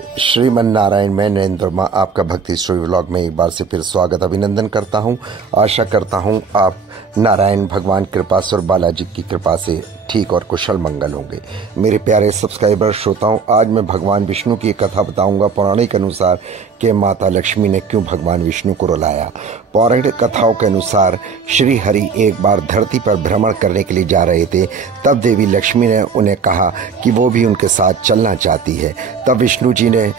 श्रीमन नारायण, मैं नरेंद्र वर्मा आपका भक्ति स्टोरी व्लॉग में एक बार से फिर स्वागत अभिनंदन करता हूं। आशा करता हूं आप नारायण भगवान कृपा स्वर बालाजी की कृपा से ठीक और कुशल मंगल होंगे। मेरे प्यारे सब्सक्राइबर श्रोताओं, आज मैं भगवान विष्णु की कथा बताऊंगा पौराणिक अनुसार कि माता लक्ष्मी ने क्यों भगवान विष्णु को रुलाया। पौराणिक कथाओं के अनुसार श्री हरि एक बार धरती पर भ्रमण करने के लिए जा रहे थे। तब देवी लक्ष्मी ने उन्हें कहा कि वो भी उनके साथ चलना चाहती है। तब विष्णु जी ने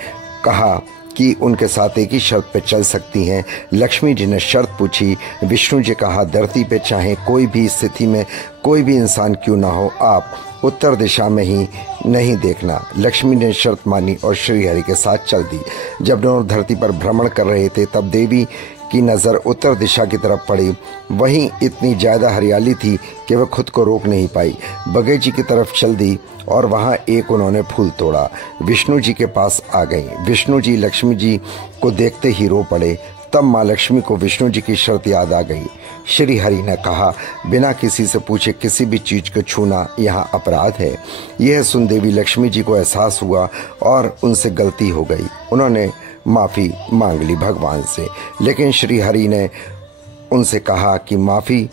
कहा कि उनके साथ एक ही शर्त पे चल सकती हैं। लक्ष्मी जी ने शर्त पूछी। विष्णु जी कहा, धरती पे चाहे कोई भी स्थिति में कोई भी इंसान क्यों ना हो, आप उत्तर दिशा में ही नहीं देखना। लक्ष्मी ने शर्त मानी और श्री हरि के साथ चल दी। जब दोनों धरती पर भ्रमण कर रहे थे तब देवी की नज़र उत्तर दिशा की तरफ पड़ी। वहीं इतनी ज़्यादा हरियाली थी कि वह खुद को रोक नहीं पाई। बगीचे की तरफ चल दी और वहां एक उन्होंने फूल तोड़ा। विष्णु जी के पास आ गई। विष्णु जी लक्ष्मी जी को देखते ही रो पड़े। तब माँ लक्ष्मी को विष्णु जी की शर्त याद आ गई। श्री हरि ने कहा, बिना किसी से पूछे किसी भी चीज को छूना यहाँ अपराध है। यह सुन देवी लक्ष्मी जी को एहसास हुआ और उनसे गलती हो गई। उन्होंने माफ़ी मांग ली भगवान से, लेकिन श्री हरि ने उनसे कहा कि माफ़ी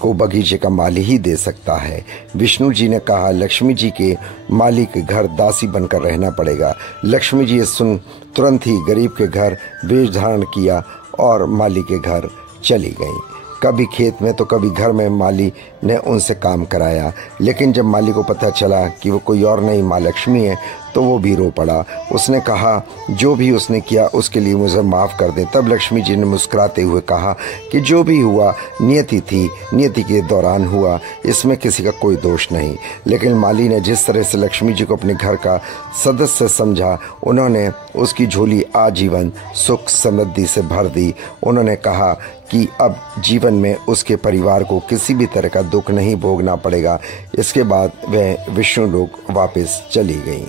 को बगीचे का माली ही दे सकता है। विष्णु जी ने कहा, लक्ष्मी जी के मालिक के घर दासी बनकर रहना पड़ेगा। लक्ष्मी जी सुन तुरंत ही गरीब के घर वेश धारण किया और माली के घर चली गई। कभी खेत में तो कभी घर में माली ने उनसे काम कराया, लेकिन जब माली को पता चला कि वो कोई और नहीं माँ लक्ष्मी है तो वो भी रो पड़ा। उसने कहा, जो भी उसने किया उसके लिए मुझे माफ़ कर दे। तब लक्ष्मी जी ने मुस्कुराते हुए कहा कि जो भी हुआ नियति थी, नियति के दौरान हुआ, इसमें किसी का कोई दोष नहीं। लेकिन माली ने जिस तरह से लक्ष्मी जी को अपने घर का सदस्य समझा, उन्होंने उसकी झोली आजीवन सुख समृद्धि से भर दी। उन्होंने कहा कि अब जीवन में उसके परिवार को किसी भी तरह का दुख नहीं भोगना पड़ेगा। इसके बाद वह विष्णु लोक वापस चली गई।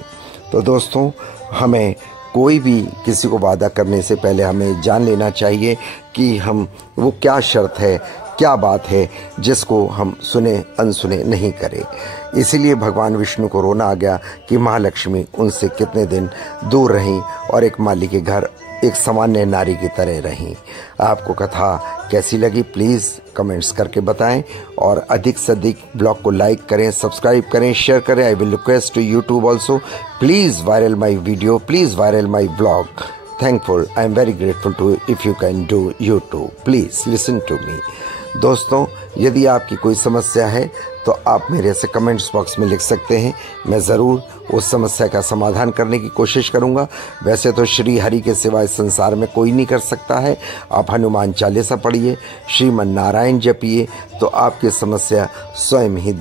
तो दोस्तों, हमें कोई भी किसी को वादा करने से पहले हमें जान लेना चाहिए कि हम वो क्या शर्त है, क्या बात है जिसको हम सुने अनसुने नहीं करें। इसीलिए भगवान विष्णु को रोना आ गया कि महालक्ष्मी उनसे कितने दिन दूर रहीं और एक माली के घर एक सामान्य नारी की तरह रहीं। आपको कथा कैसी लगी प्लीज़ कमेंट्स करके बताएं और अधिक से अधिक ब्लॉग को लाइक करें, सब्सक्राइब करें, शेयर करें। I will request to YouTube also, please viral my video, please viral my blog. Thankful, I am very grateful to if you can do YouTube. Please listen to me. दोस्तों, यदि आपकी कोई समस्या है तो आप मेरे से कमेंट्स बॉक्स में लिख सकते हैं। मैं ज़रूर उस समस्या का समाधान करने की कोशिश करूंगा। वैसे तो श्री हरि के सिवाय संसार में कोई नहीं कर सकता है। आप हनुमान चालीसा पढ़िए, श्रीमन नारायण जपिए तो आपकी समस्या स्वयं ही